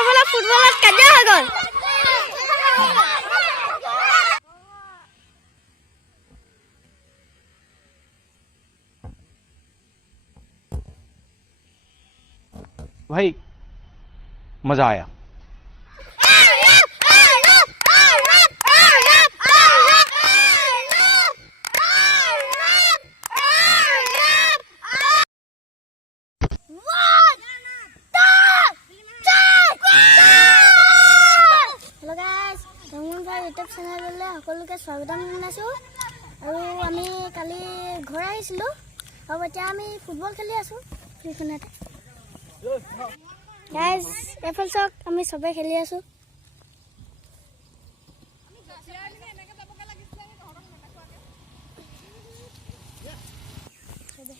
এফালে ফুটবলত কাজিয়া হৈ গ'ল। भाई मजा आया। ইউটিউব চেনেললৈ সকলোকে স্বাগতম জনাইছোঁ। আৰু আমি কালি ঘৰ আহিছিলোঁ আৰু এতিয়া আমি ফুটবল খেলি আছোঁ ফিল্ডখনতে। গাইজ এইফালে চাওক, আমি চবেই খেলি আছোঁ।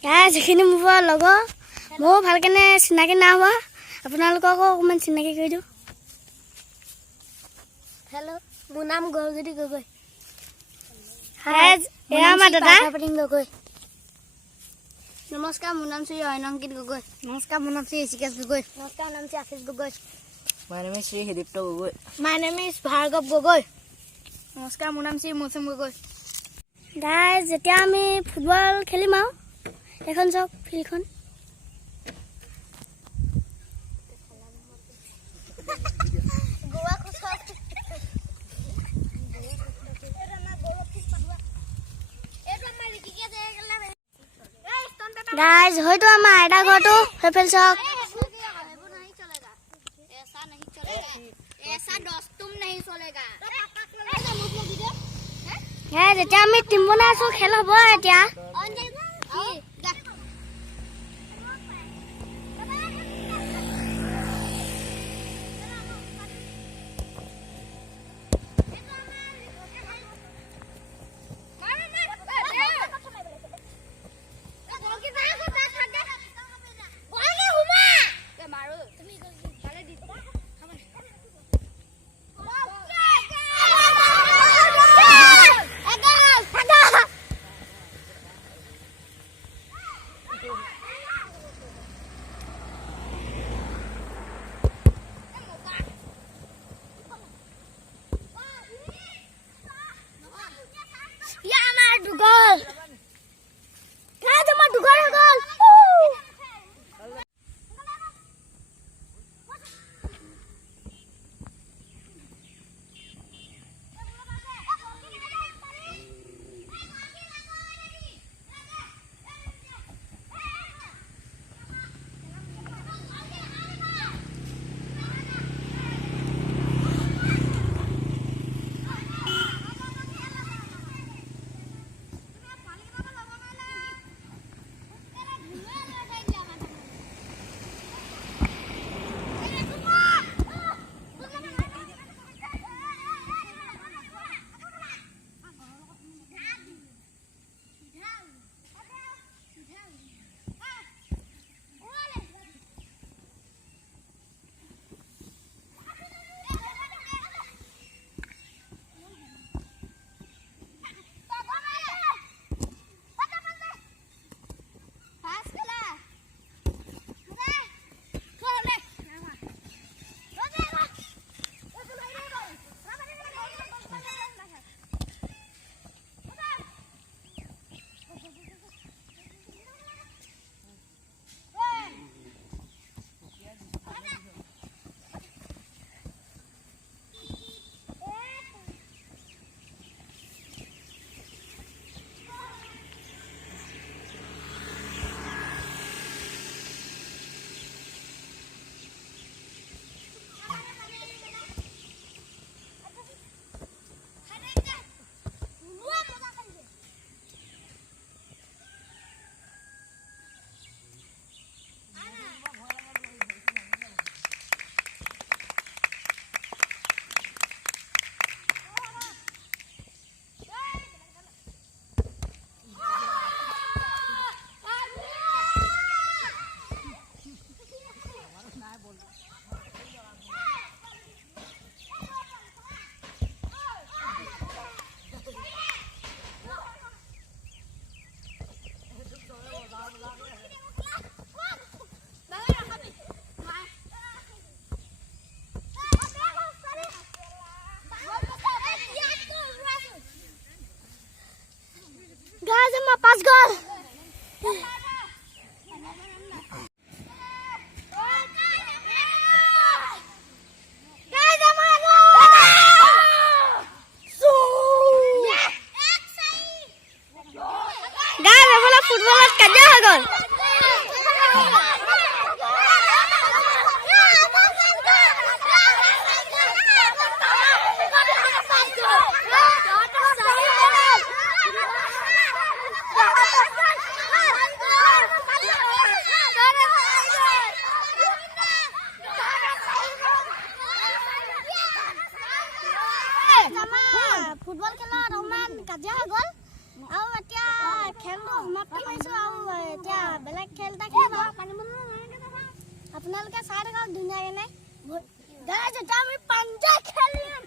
গাইজ এইখিনি মোৰ লগৰ, ময়ো ভালকেনে চিনাকি নাই হোৱা, আপোনালোককো অকণমান চিনাকি কৰি দিওঁ। হেল্ল', মোৰ নাম গৌৰজ্যোতি গগৈ। এয়া আমাৰ দাদা গগৈ। নমস্কাৰ, মোৰ নাম শ্ৰী অয়নংকিত গগৈ। নমস্কাৰ, মোৰ নাম শ্ৰী ঋষিকেশ গগৈ। নমস্কাৰ, নাম শ্ৰী আশিষ Gogoi. My name is Sri Hidipto Gogoi. My name is Bhargav Gogoi. নমস্কাৰ, মোৰ নাম শ্ৰী মৌচুম গগৈ। গাইজ যেতিয়া আমি ফুটবল খেলিম আৰু এখন চাওক ফিল্ডখন। गाइस হয়তো আমাৰ আইতা ঘৰটো সেইফালে চাওক। যেতিয়া আমি টিম বনাই আছো, খেল হ'ব এতিয়া। ফুটবল খেলত অকণমান কাজিয়া হৈ গ'ল আৰু এতিয়া খেলটো সমাপ্ত কৰিছোঁ আৰু এতিয়া বেলেগ খেল এটা খেলিব আপোনালোকে চাই থাকক ধুনীয়াকৈ নাই গাইজ এতিয়া আমি পাঞ্জা খেলিম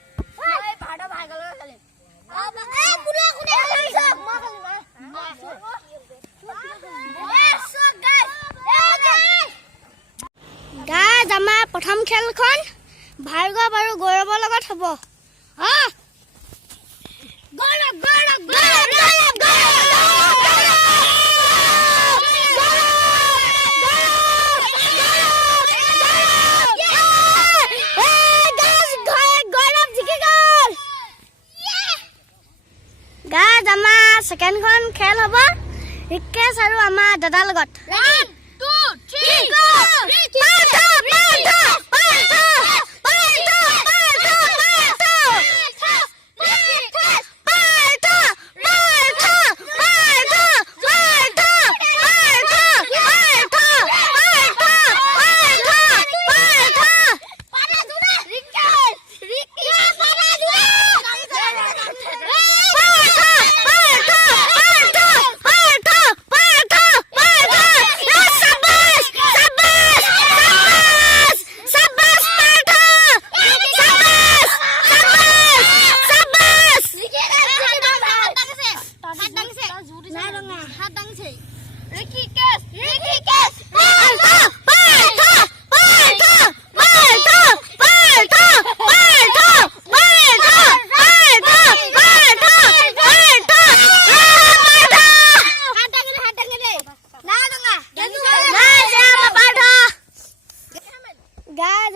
গাইজ আমাৰ প্ৰথম খেলখন ভাৰ্গৱ আৰু গৌৰৱৰ লগত হ'ব গাইজ আমাৰ ছেকেণ্ডখন খেল হ'ব ৰিকেশ আৰু আমাৰ দাদাৰ লগত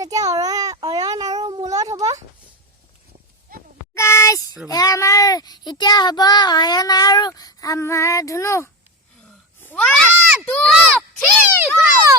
এতিয়া অয়ন আৰু মূলত হ'ব গাইজ আমাৰ এতিয়া হ'ব অয়ন আৰু আমাৰ ধুনু 1 2 3 go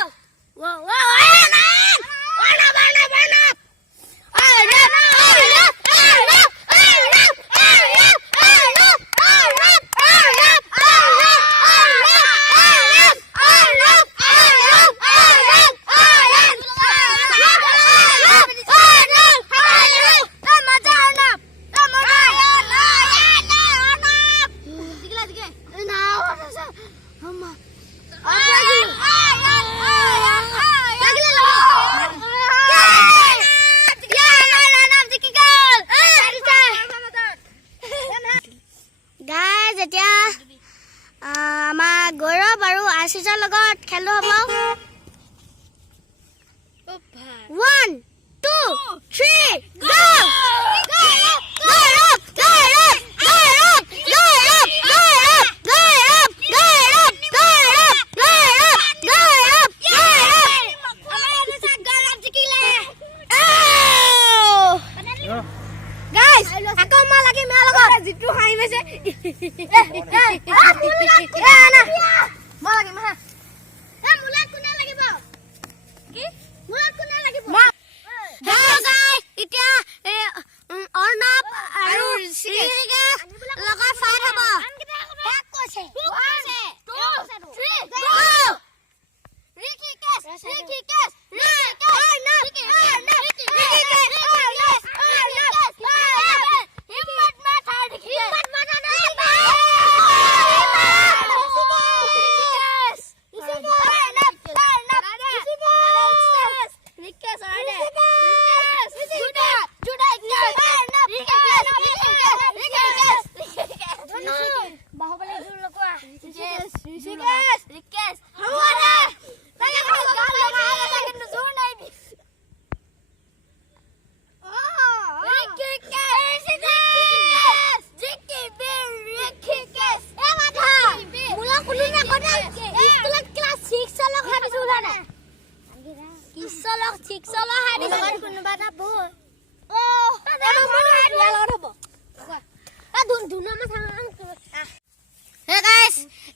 গাইজ এতিয়া আমাৰ গৌৰৱ আৰু আশিষৰ লগত খেলো হ'ব 1 2 3 go জিতু হাই মেছে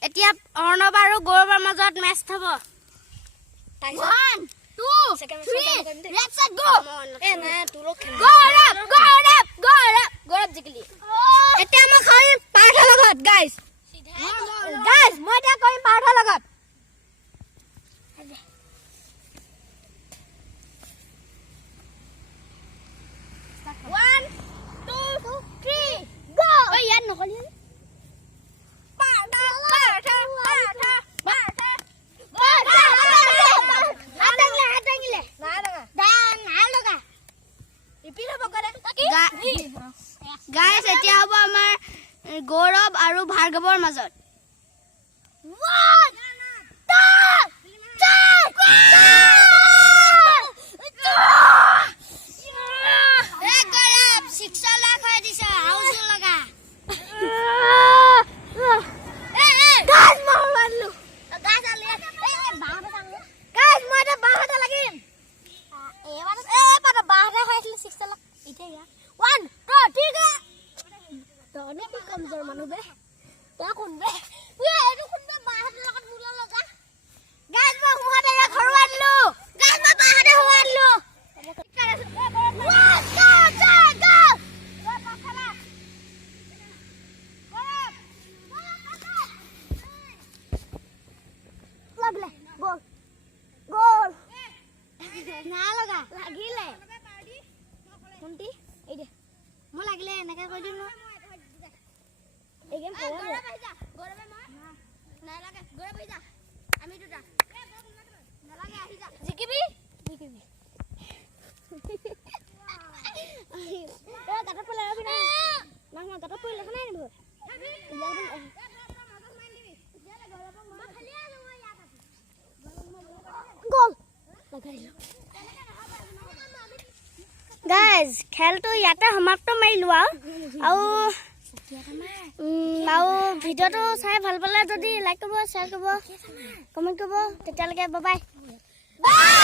এতিয়া অৰ্ণৱ আৰু গৌৰৱৰ মাজত মেচ হ'ব 1 2 3 let's go এনে তুলো খেল গৌৰৱ জিকিলি এতিয়া মই খাই পাৰ্থৰ লগত গাইস মই এতিয়া কৰিম পাৰ্থৰ লগত One, two, three, go! গাইছ এতিয়া হ'ব আমাৰ গৌৰৱ আৰু ভাৰ্গৱৰ মাজত কমজোৰ মানুহ বে তই কোন বে এইটো কোন বে বাহাদুৰ লগত মুলা লগা গাইজ মই হুহাতে ঘৰৱা দিলো গাইজ মই বাহাদুৰ হুৱা দিলো লাগলে গল গল না লগা লাগিলে কোনটি এই দে মই লাগিলে এনেকে কৈ দিম ন এই গেম পড়া গরবে মা না লাগে গরবে যা আমি দুটা না লাগে আহি যা জিকিবি এ গাটা পড়লে রবি না না না গাটা পড়লে খানে নিব গোল লাগাইলো গাইজ খেলটো ইয়াতে সমাপ্ত মাৰিলো আৰু ভিডিঅ'টো চাই ভাল পালে যদি লাইক কৰিব শ্বেয়াৰ কৰিব কমেণ্ট কৰিব তেতিয়ালৈকে বাই বাই